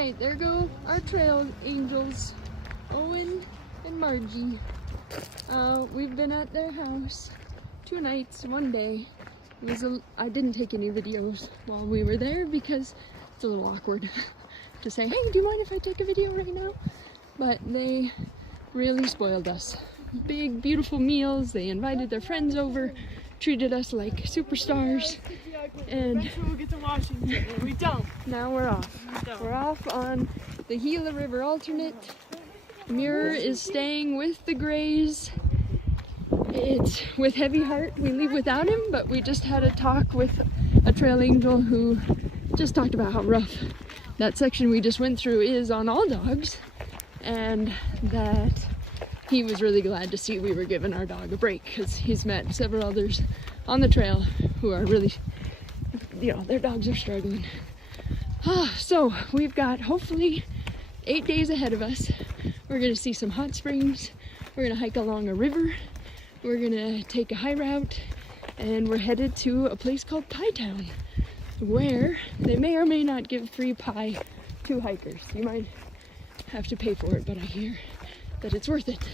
Alright, there go our trail angels, Owen and Margie. We've been at their house 2 nights, 1 day. I didn't take any videos while we were there because it's a little awkward to say, hey, do you mind if I take a video right now? But they really spoiled us. Big, beautiful meals. They invited their friends over, treated us like superstars. And eventually we'll get to Washington, and we don't. Now we're off. We're off on the Gila River alternate. Muir is staying with the Grays. It's with heavy heart we leave without him, but we just had a talk with a trail angel who just talked about how rough that section we just went through is on all dogs, and that he was really glad to see we were giving our dog a break because he's met several others on the trail who are really, you know, their dogs are struggling. So we've got hopefully 8 days ahead of us. We're gonna see some hot springs, we're gonna hike along a river, we're gonna take a high route, and we're headed to a place called Pai Town, where they may or may not give free pie to hikers. You might have to pay for it, but I hear that it's worth it.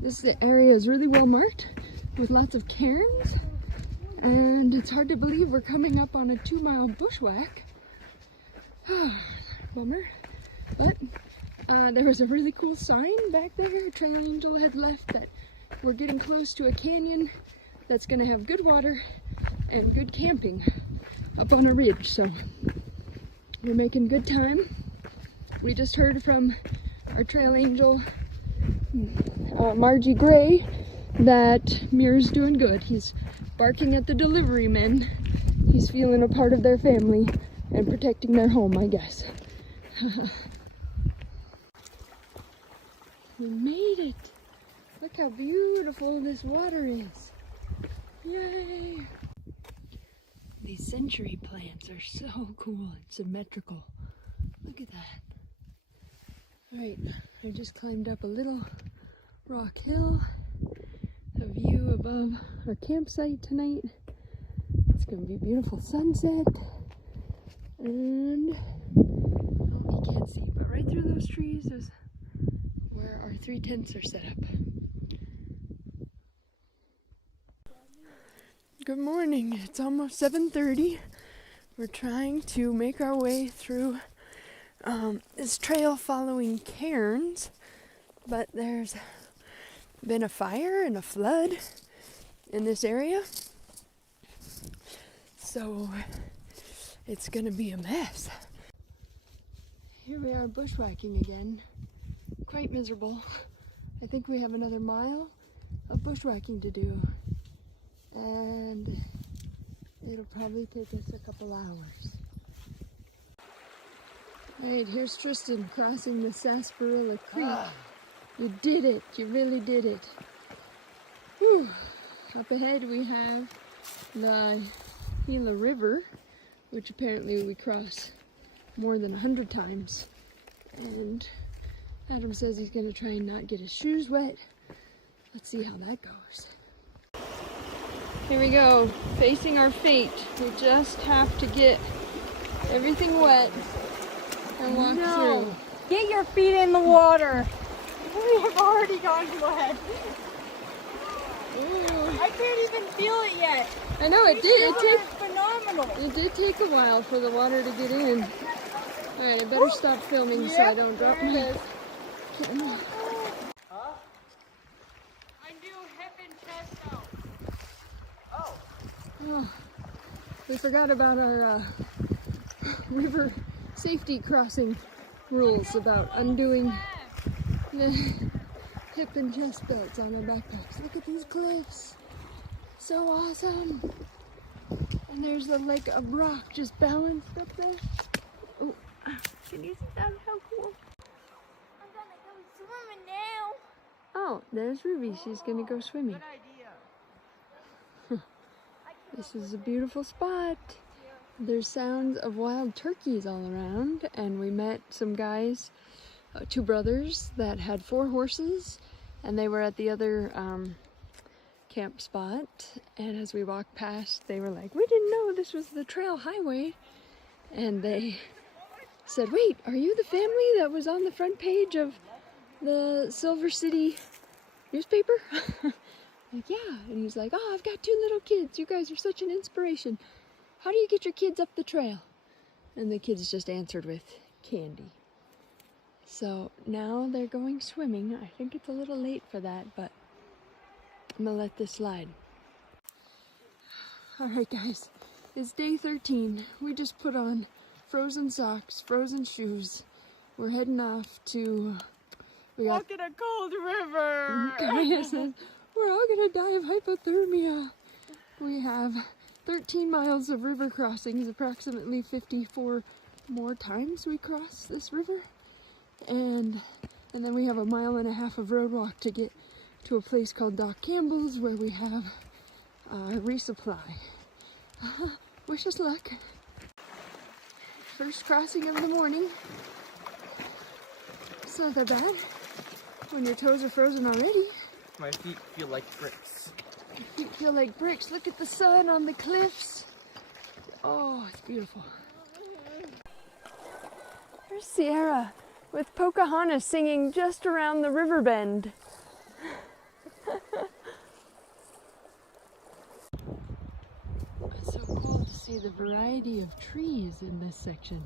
This area is really well marked with lots of cairns, and it's hard to believe we're coming up on a 2-mile bushwhack. Bummer. But there was a really cool sign back there. Trail angel had left that we're getting close to a canyon that's going to have good water and good camping up on a ridge, so we're making good time. We just heard from our trail angel Margie Gray that Muir's doing good. He's barking at the delivery men. He's feeling a part of their family and protecting their home, I guess. We made it! Look how beautiful this water is. Yay! These century plants are so cool and symmetrical. Look at that. Alright, I just climbed up a little rock hill. A view above our campsite tonight. It's going to be a beautiful sunset. And, oh, you can't see, but right through those trees is where our 3 tents are set up. Good morning. It's almost 7:30. We're trying to make our way through this trail following cairns, but there's been a fire and a flood in this area, so it's gonna be a mess. Here we are bushwhacking again. Quite miserable. I think we have another mile of bushwhacking to do, and it'll probably take us a couple hours. Alright, here's Tristan crossing the Sarsaparilla Creek. You did it! You really did it! Whew. Up ahead we have the Gila River, which apparently we cross more than 100 times. And Adam says he's going to try and not get his shoes wet. Let's see how that goes. Here we go, facing our fate. We just have to get everything wet and walk through. Get your feet in the water. We have already gotten wet. Ooh. I can't even feel it yet. I know it did. Phenomenal. It did take a while for the water to get in. All right, I better stop filming so I don't drop my camera. Huh? I do hip and chest out. Oh, we forgot about our river safety crossing rules about undoing the hip and chest belts on our backpacks. Look at these cliffs. So awesome. And there's the lake of rock just balanced up there. Oh, can you see that? How cool. I'm gonna go swimming now. Oh, there's Ruby. She's gonna go swimming. This is a beautiful spot. There's sounds of wild turkeys all around, and we met some guys, two brothers that had 4 horses, and they were at the other camp spot. And as we walked past, they were like, "We didn't know this was the trail highway." And they said, "Wait, are you the family that was on the front page of the Silver City newspaper?" Like, "Yeah." And he's like, "Oh, I've got 2 little kids. You guys are such an inspiration. How do you get your kids up the trail?" And the kids just answered with candy. So now they're going swimming. I think it's a little late for that, but I'm gonna let this slide. All right, guys, it's day 13. We just put on frozen socks, frozen shoes. We're heading off to... Walk in a cold river. Kaya says, "We're all gonna die of hypothermia." We have 13 miles of river crossings, approximately 54 more times we cross this river. And then we have a 1.5 miles of road walk to get to a place called Doc Campbell's, where we have a resupply. Wish us luck. First crossing of the morning. It's not that bad when your toes are frozen already. My feet feel like bricks. Your feet feel like bricks. Look at the sun on the cliffs. Oh, it's beautiful. Here's Sierra with Pocahontas singing just around the river bend. It's so cool to see the variety of trees in this section.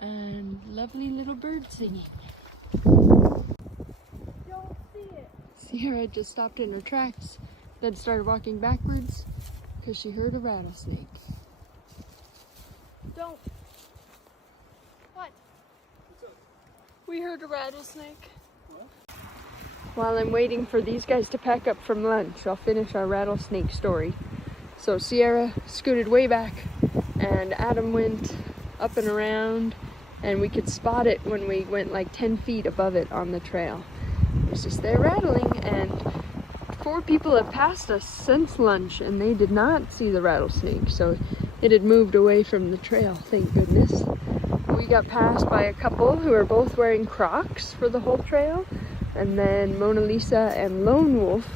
And lovely little bird singing. Don't see it. Sierra just stopped in her tracks, then started walking backwards because she heard a rattlesnake. Don't. What? We heard a rattlesnake. While I'm waiting for these guys to pack up from lunch, I'll finish our rattlesnake story. So Sierra scooted way back, and Adam went up and around, and we could spot it when we went like 10 feet above it on the trail. It was just there rattling, and 4 people have passed us since lunch, and they did not see the rattlesnake, so it had moved away from the trail, thank goodness. We got passed by a couple who are both wearing Crocs for the whole trail, and then Mona Lisa and Lone Wolf.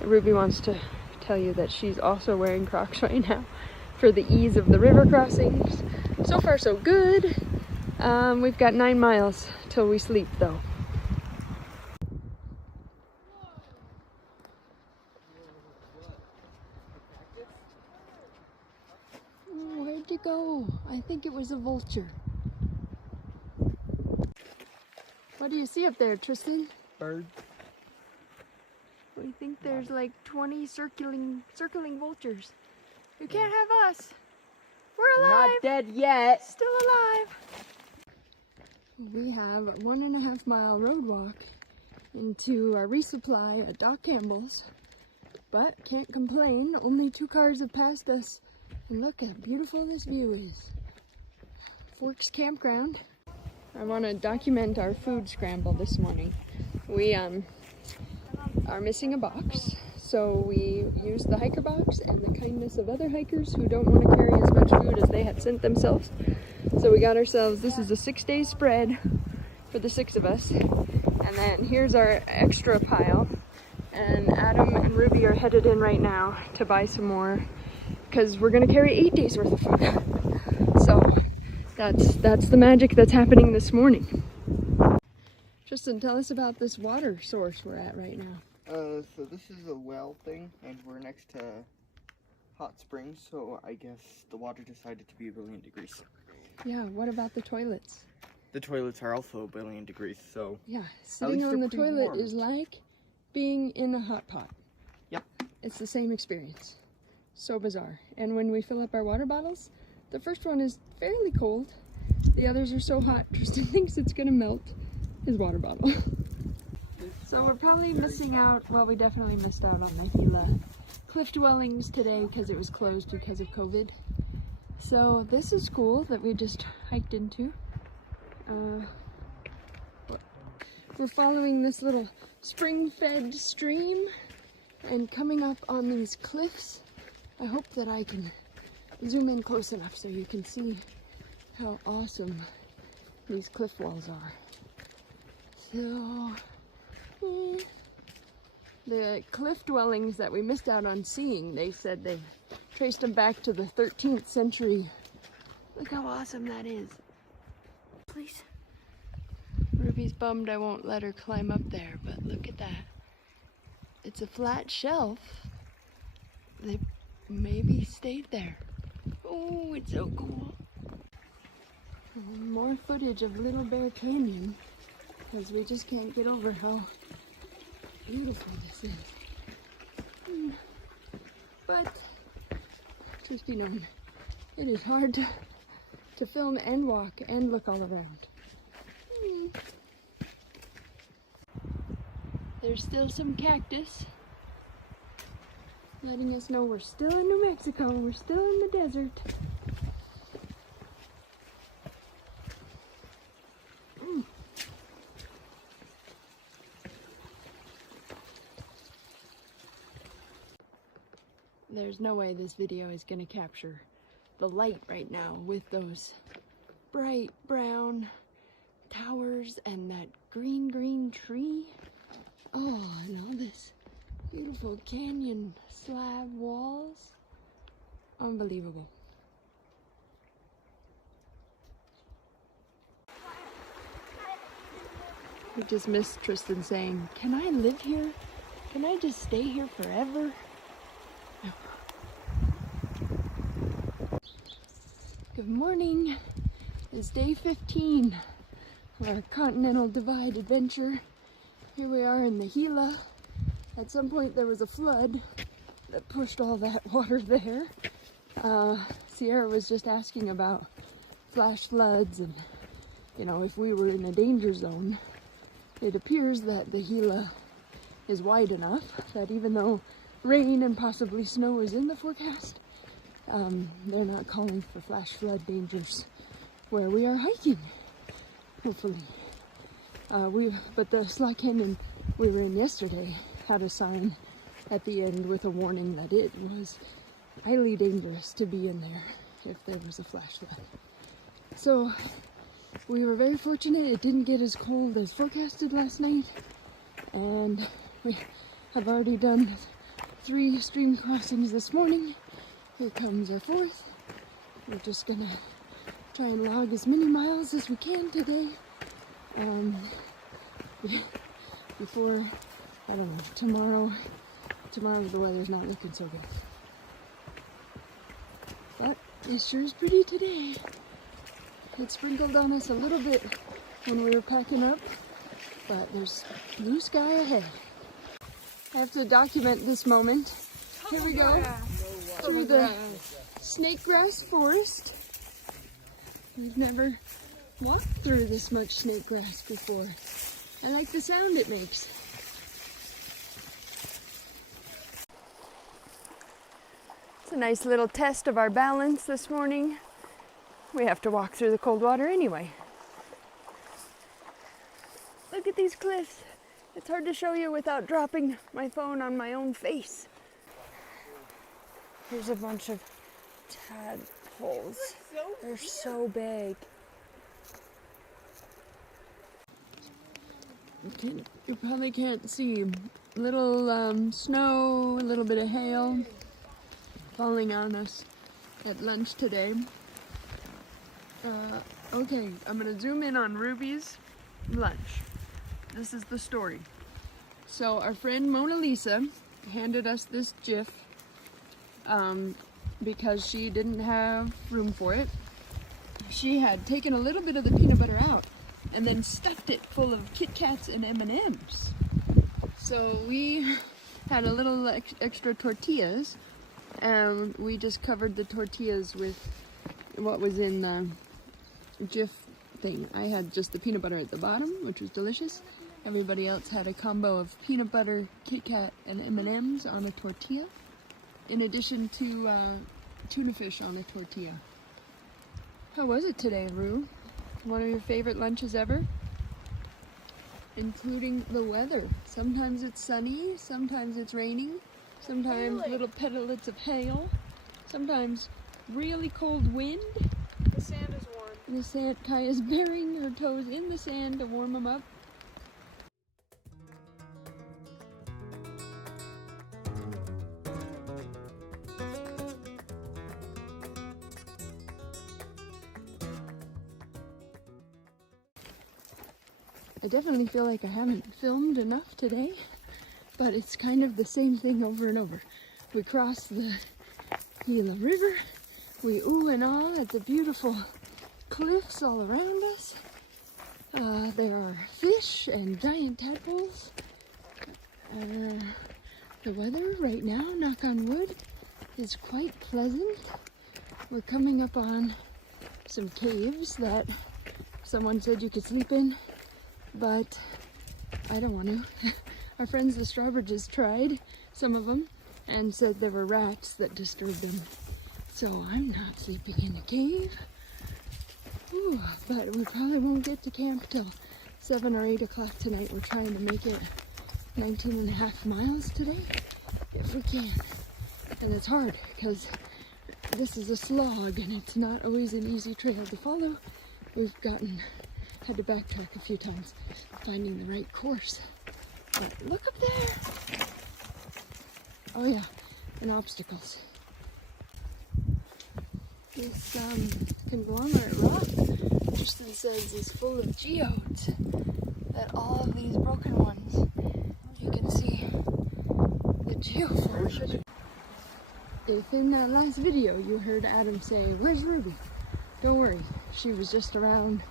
Ruby wants to tell you that she's also wearing Crocs right now for the ease of the river crossings. So far so good. We've got 9 miles till we sleep though. Where'd you go? I think it was a vulture. What do you see up there, Tristan? Bird. We think there's like 20 circling vultures. You can't have us. We're alive. Not dead yet. Still alive. We have a 1.5 mile road walk into our resupply at Doc Campbell's, but can't complain. Only 2 cars have passed us, and look how beautiful this view is. Forks Campground. I want to document our food scramble this morning. We are missing a box, so we used the hiker box and the kindness of other hikers who don't want to carry as much food as they had sent themselves. So we got ourselves, this is a 6-day spread for the 6 of us, and then here's our extra pile, and Adam and Ruby are headed in right now to buy some more because we're going to carry 8 days worth of food. So that's the magic that's happening this morning. Tristan, tell us about this water source we're at right now. So this is a well thing, and we're next to hot springs, so I guess the water decided to be 1 billion degrees. Yeah, what about the toilets? The toilets are also 1 billion degrees, so... Yeah, sitting on the toilet is like being in a hot pot. Yep. It's the same experience. So bizarre. And when we fill up our water bottles, the first one is fairly cold. The others are so hot, Tristan thinks it's gonna melt his water bottle. So we're probably missing out, well, we definitely missed out on the Gila cliff dwellings today because it was closed because of COVID. So this is cool that we just hiked into. We're following this little spring-fed stream and coming up on these cliffs. I hope that I can zoom in close enough so you can see how awesome these cliff walls are. So, the cliff dwellings that we missed out on seeing, they said they traced them back to the 13th century. Look how awesome that is. Please. Ruby's bummed I won't let her climb up there, but look at that. It's a flat shelf. They maybe stayed there. Oh, it's so cool. And more footage of Little Bear Canyon, because we just can't get over how beautiful this is. But, truth be known, it is hard to film and walk and look all around. There's still some cactus, letting us know we're still in New Mexico, we're still in the desert. There's no way this video is going to capture the light right now with those bright brown towers and that green tree. Oh, and all this beautiful canyon slab walls. Unbelievable. We just missed Tristan saying, "Can I live here? Can I just stay here forever?" No. Good morning. It's day 15 of our Continental Divide adventure. Here we are in the Gila. At some point there was a flood that pushed all that water there. Sierra was just asking about flash floods and, you know, if we were in a danger zone. It appears that the Gila is wide enough that even though rain and possibly snow is in the forecast, they're not calling for flash flood dangers where we are hiking, hopefully. But the Slot Canyon we were in yesterday had a sign at the end with a warning that it was highly dangerous to be in there if there was a flash flood. So we were very fortunate it didn't get as cold as forecasted last night, and we have already done 3 stream crossings this morning. Here comes our 4th. We're just gonna try and log as many miles as we can today. Before, I don't know, tomorrow the weather's not looking so good. But it sure is pretty today. It sprinkled on us a little bit when we were packing up, but there's blue sky ahead. I have to document this moment. Here we go through the snake grass forest. We've never walked through this much snake grass before. I like the sound it makes. It's a nice little test of our balance this morning. We have to walk through the cold water anyway. Look at these cliffs. It's hard to show you without dropping my phone on my own face. Here's a bunch of tadpoles. They're so big. You probably can't see. Little snow, a little bit of hail falling on us at lunch today. Okay, I'm gonna zoom in on Ruby's lunch. This is the story. So our friend Mona Lisa handed us this GIF because she didn't have room for it. She had taken a little bit of the peanut butter out and then stuffed it full of Kit Kats and M&Ms. So we had a little extra tortillas, and we just covered the tortillas with what was in the GIF thing. I had just the peanut butter at the bottom, which was delicious. Everybody else had a combo of peanut butter, Kit Kat, and M&Ms on a tortilla, in addition to tuna fish on a tortilla. How was it today, Rue? One of your favorite lunches ever? including the weather. Sometimes it's sunny, sometimes it's raining, sometimes little petalets of hail, sometimes really cold wind. The sand is warm. The sand, Kaya's burying her toes in the sand to warm them up. I definitely feel like I haven't filmed enough today, but it's kind of the same thing over and over. We cross the Gila River, we ooh and ah at the beautiful cliffs all around us. There are fish and giant tadpoles. The weather right now, knock on wood, is quite pleasant. We're coming up on some caves that someone said you could sleep in, but I don't want to. Our friends the Strawbridges tried some of them and said there were rats that disturbed them. So I'm not sleeping in a cave. Ooh, but we probably won't get to camp till 7 or 8 o'clock tonight. We're trying to make it 19.5 miles today, if we can. And it's hard because this is a slog and it's not always an easy trail to follow. We've had to backtrack a few times finding the right course. But look up there! Oh yeah, and obstacles. This conglomerate rock, Tristan says, is full of geodes. That all of these broken ones, you can see the geoformations. If in that last video you heard Adam say, "Where's Ruby?" Don't worry, she was just around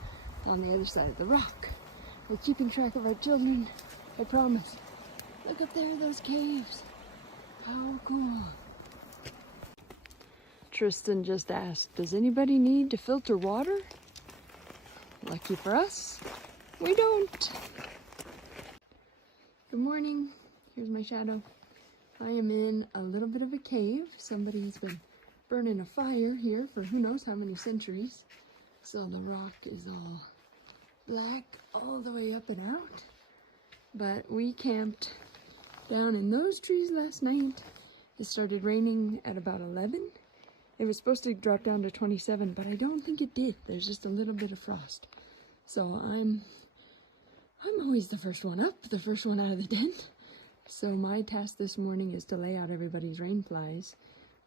on the other side of the rock. We're keeping track of our children, I promise. Look up there, those caves. How cool. Tristan just asked, does anybody need to filter water? Lucky for us, we don't. Good morning. Here's my shadow. I am in a little bit of a cave. Somebody has been burning a fire here for who knows how many centuries. So the rock is all black all the way up and out. But we camped down in those trees last night. It started raining at about 11. It was supposed to drop down to 27, but I don't think it did. There's just a little bit of frost. So I'm always the first one up, the first one out of the tent. So my task this morning is to lay out everybody's rain flies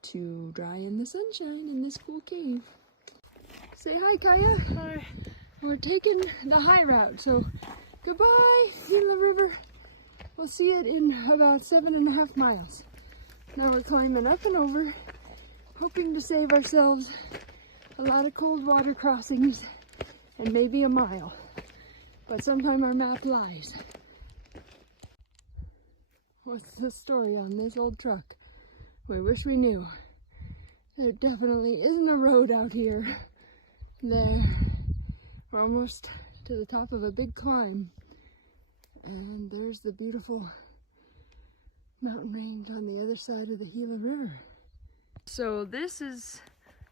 to dry in the sunshine in this cool cave. Say hi, Kaya. Hi. We're taking the high route, so goodbye, Gila River. We'll see it in about 7.5 miles. Now we're climbing up and over, hoping to save ourselves a lot of cold water crossings and maybe a mile. But sometime our map lies. What's the story on this old truck? We wish we knew. There definitely isn't a road out here. There. We're almost to the top of a big climb. And there's the beautiful mountain range on the other side of the Gila River. So this is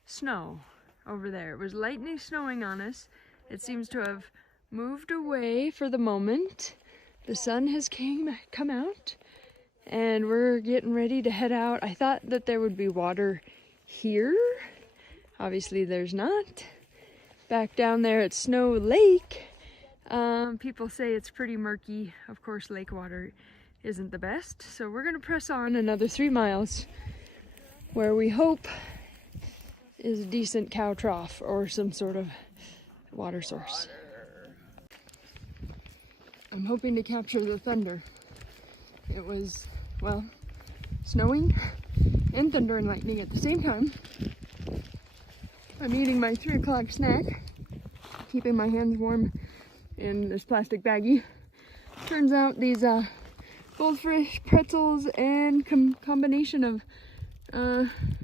snow over there. It was lightning snowing on us. It seems to have moved away for the moment. The sun has come out and we're getting ready to head out. I thought that there would be water here. Obviously there's not. Back down there at Snow Lake, people say it's pretty murky. Of course, lake water isn't the best. So we're gonna press on another 3 miles where we hope is a decent cow trough or some sort of water source. I'm hoping to capture the thunder. It was, well, snowing and thunder and lightning at the same time. I'm eating my 3 o'clock snack, keeping my hands warm in this plastic baggie. Turns out these goldfish pretzels and combination of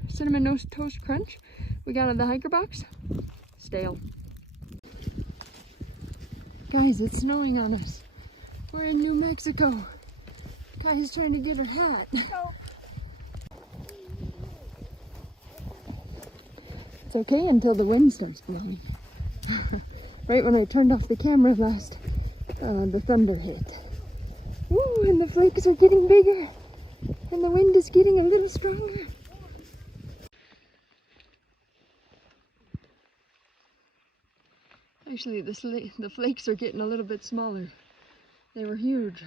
cinnamon toast crunch we got out of the hiker box, stale. Guys, it's snowing on us. We're in New Mexico. Kai's trying to get her hat. It's okay until the wind starts blowing. Right when I turned off the camera last the thunder hit. Woo, and the flakes are getting bigger, and the wind is getting a little stronger. Actually, the flakes are getting a little bit smaller. They were huge.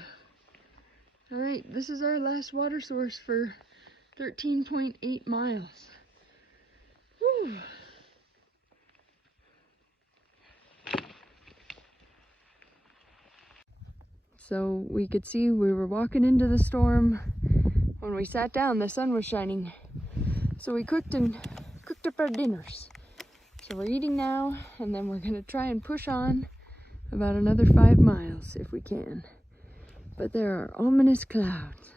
All right, this is our last water source for 13.8 miles. Woo. So we could see we were walking into the storm. When we sat down, the sun was shining. So we cooked up our dinners. So we're eating now, and then we're gonna try and push on about another 5 miles if we can. But there are ominous clouds.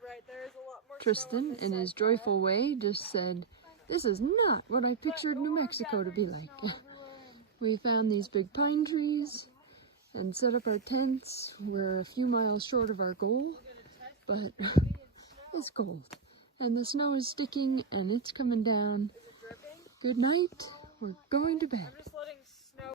Right, there's a lot more Tristan, in his joyful way, just said, "This is not what I pictured New Mexico to be like." We found these big pine trees and set up our tents. We're a few miles short of our goal, but it's cold. And the snow is sticking and it's coming down. Good night. We're going to bed. I'm just letting